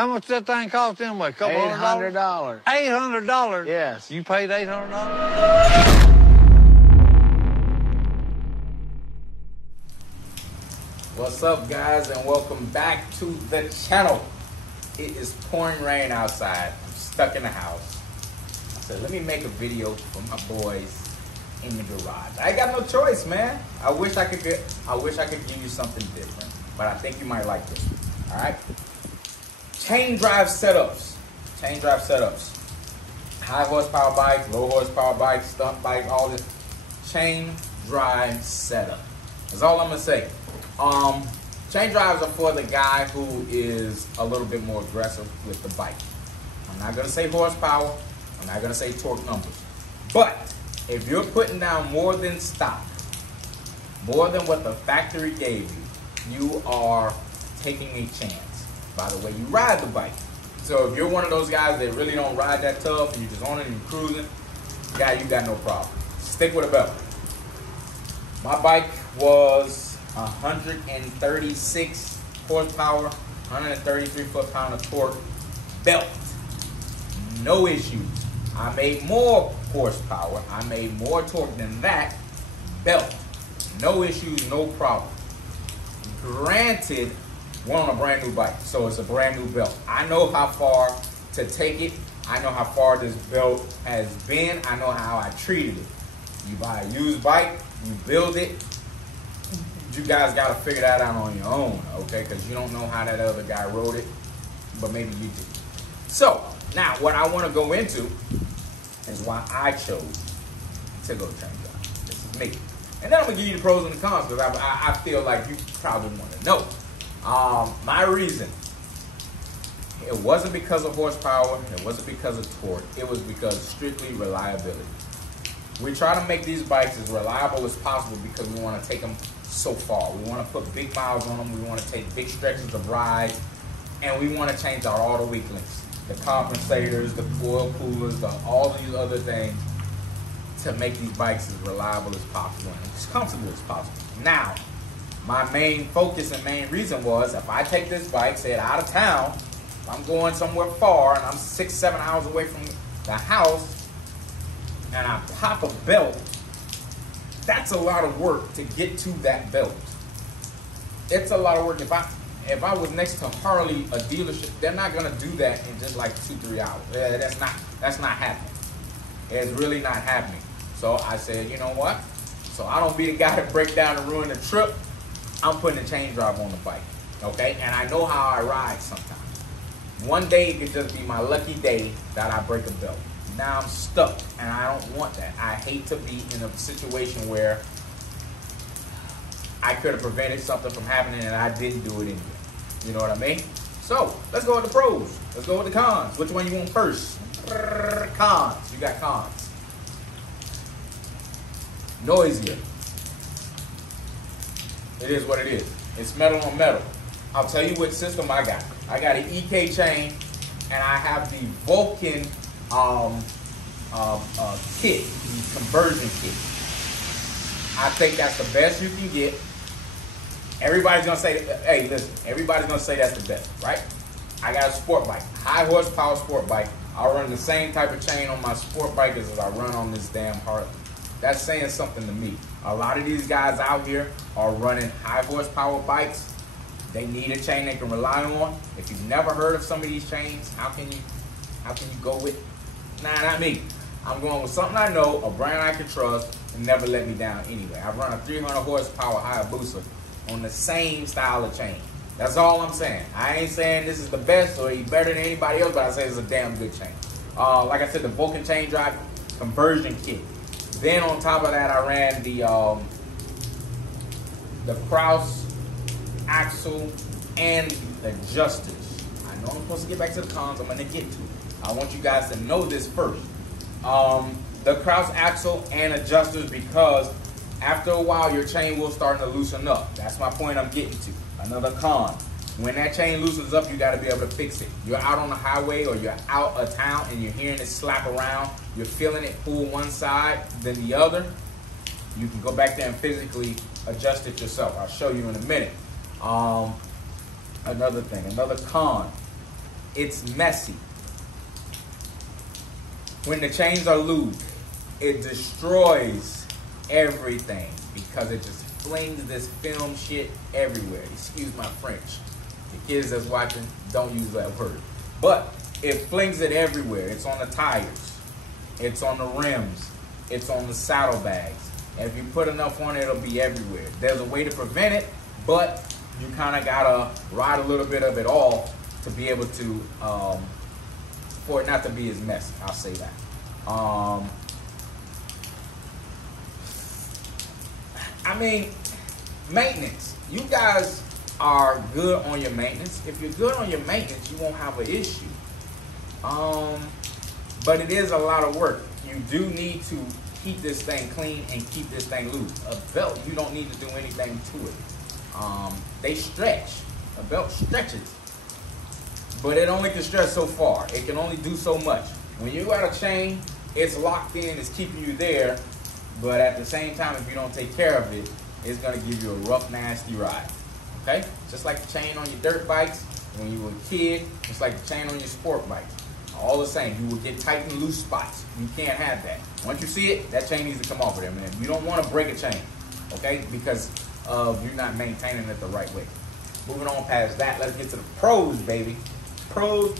How much that thing cost anyway? $800. $800? Yes. You paid $800? What's up, guys, and welcome back to the channel. It is pouring rain outside. I'm stuck in the house. I said, let me make a video for my boys in the garage. I got no choice, man. I wish I could give you something different, but I think you might like this. All right. Chain drive setups. High horsepower bike, low horsepower bike, stunt bike, all this. Chain drive setup. That's all I'm gonna say. Chain drives are for the guy who is a little bit more aggressive with the bike. I'm not gonna say horsepower. I'm not gonna say torque numbers. But if you're putting down more than stock, more than what the factory gave you, you are taking a chance by the way you ride the bike. So if you're one of those guys that really don't ride that tough and you just on it and you're cruising, yeah, you got no problem. Stick with a belt. My bike was 136 horsepower, 133 foot-pound of torque, belt. No issues. I made more horsepower. I made more torque than that, belt. No issues, no problem. Granted, we're on a brand new bike, so it's a brand new belt. I know how far to take it. I know how far this belt has been. I know how I treated it. You buy a used bike, you build it. You guys got to figure that out on your own, okay? Because you don't know how that other guy rode it, but maybe you do. So, now what I want to go into is why I chose to go chain drive. This is me. And then I'm going to give you the pros and the cons, because I feel like you probably want to know. My reason, it wasn't because of horsepower, it wasn't because of torque, it was because strictly reliability. We try to make these bikes as reliable as possible because we want to take them so far. We want to put big miles on them, we want to take big stretches of rides, and we want to change out all the weak links, the compensators, the oil coolers, all these other things to make these bikes as reliable as possible and as comfortable as possible. Now, my main focus and main reason was if I take this bike, say out of town, if I'm going somewhere far and I'm 6-7 hours away from the house and I pop a belt, that's a lot of work to get to that belt. It's a lot of work. If I was next to Harley, a dealership, they're not gonna do that in just like 2-3 hours. That's not happening. It's really not happening. So I said, you know what? So I don't be the guy to break down and ruin the trip. I'm putting a chain drive on the bike, okay? And I know how I ride sometimes. One day it could just be my lucky day that I break a belt. Now I'm stuck, and I don't want that. I hate to be in a situation where I could have prevented something from happening and I didn't do it anyway. You know what I mean? So let's go with the pros. Let's go with the cons. Which one you want first? Cons. You got cons. Noisier. It is what it is. It's metal on metal. I'll tell you what system I got. I got an EK chain, and I have the Vulcan kit, the conversion kit. I think that's the best you can get. Everybody's gonna say, hey, listen, everybody's gonna say that's the best, right? I got a sport bike, high horsepower sport bike. I run the same type of chain on my sport bike as I run on this damn Harley. That's saying something to me. A lot of these guys out here are running high horsepower bikes. They need a chain they can rely on. If you've never heard of some of these chains, how can you go with? Nah, not me. I'm going with something I know, a brand I can trust, and never let me down anyway. I run a 300 horsepower Hayabusa on the same style of chain. That's all I'm saying. I ain't saying this is the best or he's better than anybody else, but I say it's a damn good chain. Like I said, the Vulcan chain drive conversion kit. Then on top of that, I ran the Kraus axle and adjusters. I know I'm supposed to get back to the cons. I'm gonna get to it. I want you guys to know this first. The Kraus axle and adjusters, because after a while your chain will start to loosen up. That's my point I'm getting to. Another con. When that chain loosens up, you got to be able to fix it. You're out on the highway or you're out of town and you're hearing it slap around. You're feeling it pull one side, then the other. You can go back there and physically adjust it yourself. I'll show you in a minute. Another thing, another con. it's messy. When the chains are lubed, it destroys everything because it just flings this film shit everywhere. Excuse my French. The kids that's watching, don't use that word. But it flings it everywhere. It's on the tires. It's on the rims. It's on the saddlebags. If you put enough on it, it'll be everywhere. There's a way to prevent it, but you kind of gotta ride a little bit of it off to be able to, for it not to be as messy. I'll say that. I mean, maintenance. You guys are good on your maintenance. If you're good on your maintenance, you won't have an issue. But it is a lot of work. You do need to keep this thing clean and keep this thing loose. A belt, you don't need to do anything to it. They stretch. A belt stretches. But it only can stretch so far. It can only do so much. When you got a chain, it's locked in, it's keeping you there. But at the same time, if you don't take care of it, it's going to give you a rough, nasty ride. Okay? Just like the chain on your dirt bikes when you were a kid, just like the chain on your sport bikes. All the same, you will get tight and loose spots. You can't have that. Once you see it, that chain needs to come off of there, man. You don't want to break a chain, okay? Because you're not maintaining it the right way. Moving on past that, let's get to the pros, baby. Pros.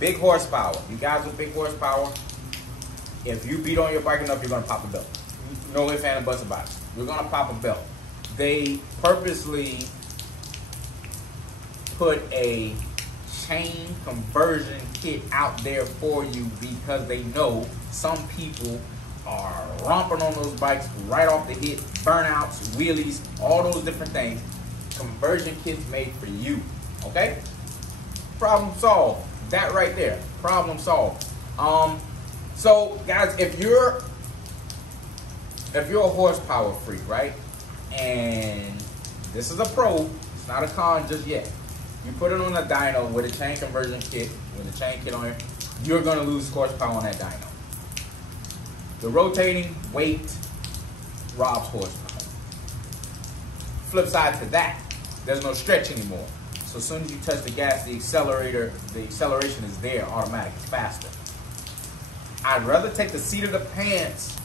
Big horsepower. You guys with big horsepower, if you beat on your bike enough, you're going to pop a belt. No ifs, ands, and buts about it. You're going to pop a belt. They purposely put a chain conversion kit out there for you because they know some people are romping on those bikes right off the hit, burnouts, wheelies, all those different things. Conversion kits made for you, okay? Problem solved. That right there, problem solved. So guys, if you're a horsepower freak, right? And this is a pro, it's not a con just yet. You put it on a dyno with a chain conversion kit, with a chain kit on it, you're going to lose horsepower on that dyno. The rotating weight robs horsepower. Flip side to that, there's no stretch anymore. So as soon as you touch the gas, the acceleration is there automatic, it's faster. I'd rather take the seat of the pants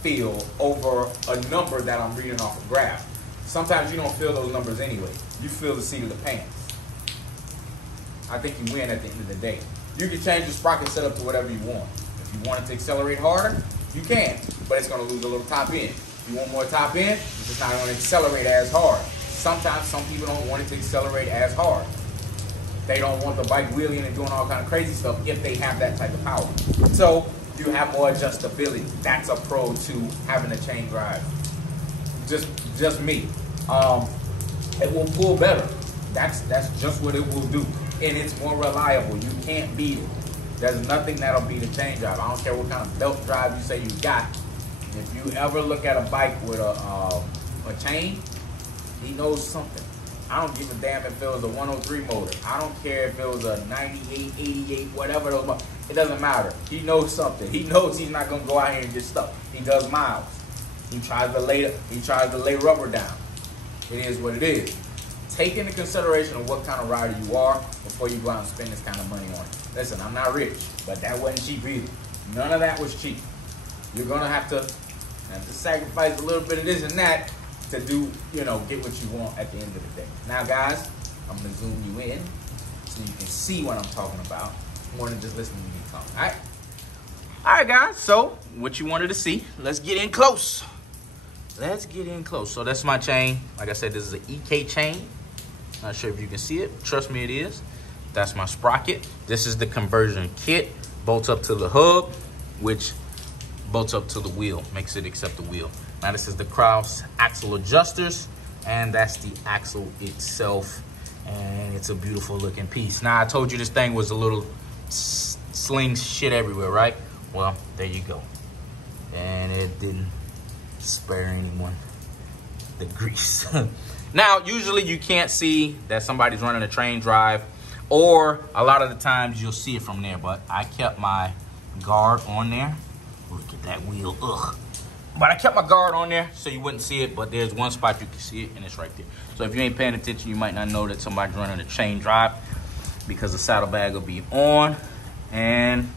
feel over a number that I'm reading off a graph. Sometimes you don't feel those numbers anyway. You feel the seat of the pants. I think you win at the end of the day. You can change the sprocket setup to whatever you want. If you want it to accelerate harder, you can, but it's going to lose a little top end. If you want more top end, it's just not going to accelerate as hard. Sometimes some people don't want it to accelerate as hard. They don't want the bike wheeling and doing all kind of crazy stuff if they have that type of power. So you have more adjustability. That's a pro to having a chain drive. Just me. It will pull better. That's just what it will do. And it's more reliable. You can't beat it. There's nothing that'll beat a chain drive. I don't care what kind of belt drive you say you got. If you ever look at a bike with a chain, he knows something. I don't give a damn if it was a 103 motor. I don't care if it was a 98, 88, whatever those motors. It doesn't matter. He knows something. He knows he's not gonna go out here and get stuck. He does miles. He tries to lay rubber down. It is what it is. Take into consideration of what kind of rider you are before you go out and spend this kind of money on it. Listen, I'm not rich, but that wasn't cheap either. None of that was cheap. You're gonna have to sacrifice a little bit of this and that to do, get what you want at the end of the day. Now, guys, I'm gonna zoom you in so you can see what I'm talking about more than just listening to me talk. All right, guys. So, what you wanted to see? Let's get in close. So that's my chain. Like I said, this is an EK chain. Not sure if you can see it. Trust me, it is. That's my sprocket. This is the conversion kit. Bolts up to the hub, which bolts up to the wheel, makes it accept the wheel. Now this is the cross axle adjusters, and that's the axle itself, and it's a beautiful looking piece. Now I told you this thing was a little sling shit everywhere, right? Well, there you go. And it didn't spare anyone the grease. Now, usually you can't see that somebody's running a train drive, or a lot of the times you'll see it from there, but I kept my guard on there. Look at that wheel, ugh. But I kept my guard on there so you wouldn't see it, but there's one spot you can see it, and it's right there. So if you ain't paying attention, you might not know that somebody's running a chain drive. because the saddlebag will be on, and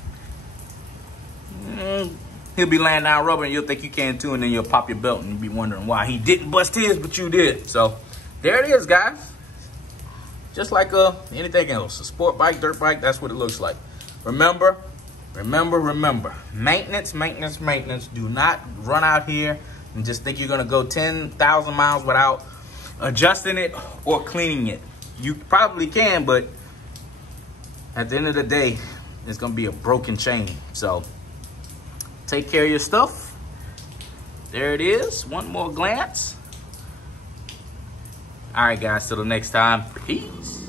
he'll be laying down rubber, and you'll think you can too, and then you'll pop your belt, and you'll be wondering why he didn't bust his, but you did. So there it is, guys. Just like anything else, a sport bike, dirt bike, that's what it looks like. Remember, maintenance. Do not run out here and just think you're gonna go 10,000 miles without adjusting it or cleaning it. You probably can, but at the end of the day, it's gonna be a broken chain. So take care of your stuff. There it is, one more glance. All right, guys, till the next time, peace.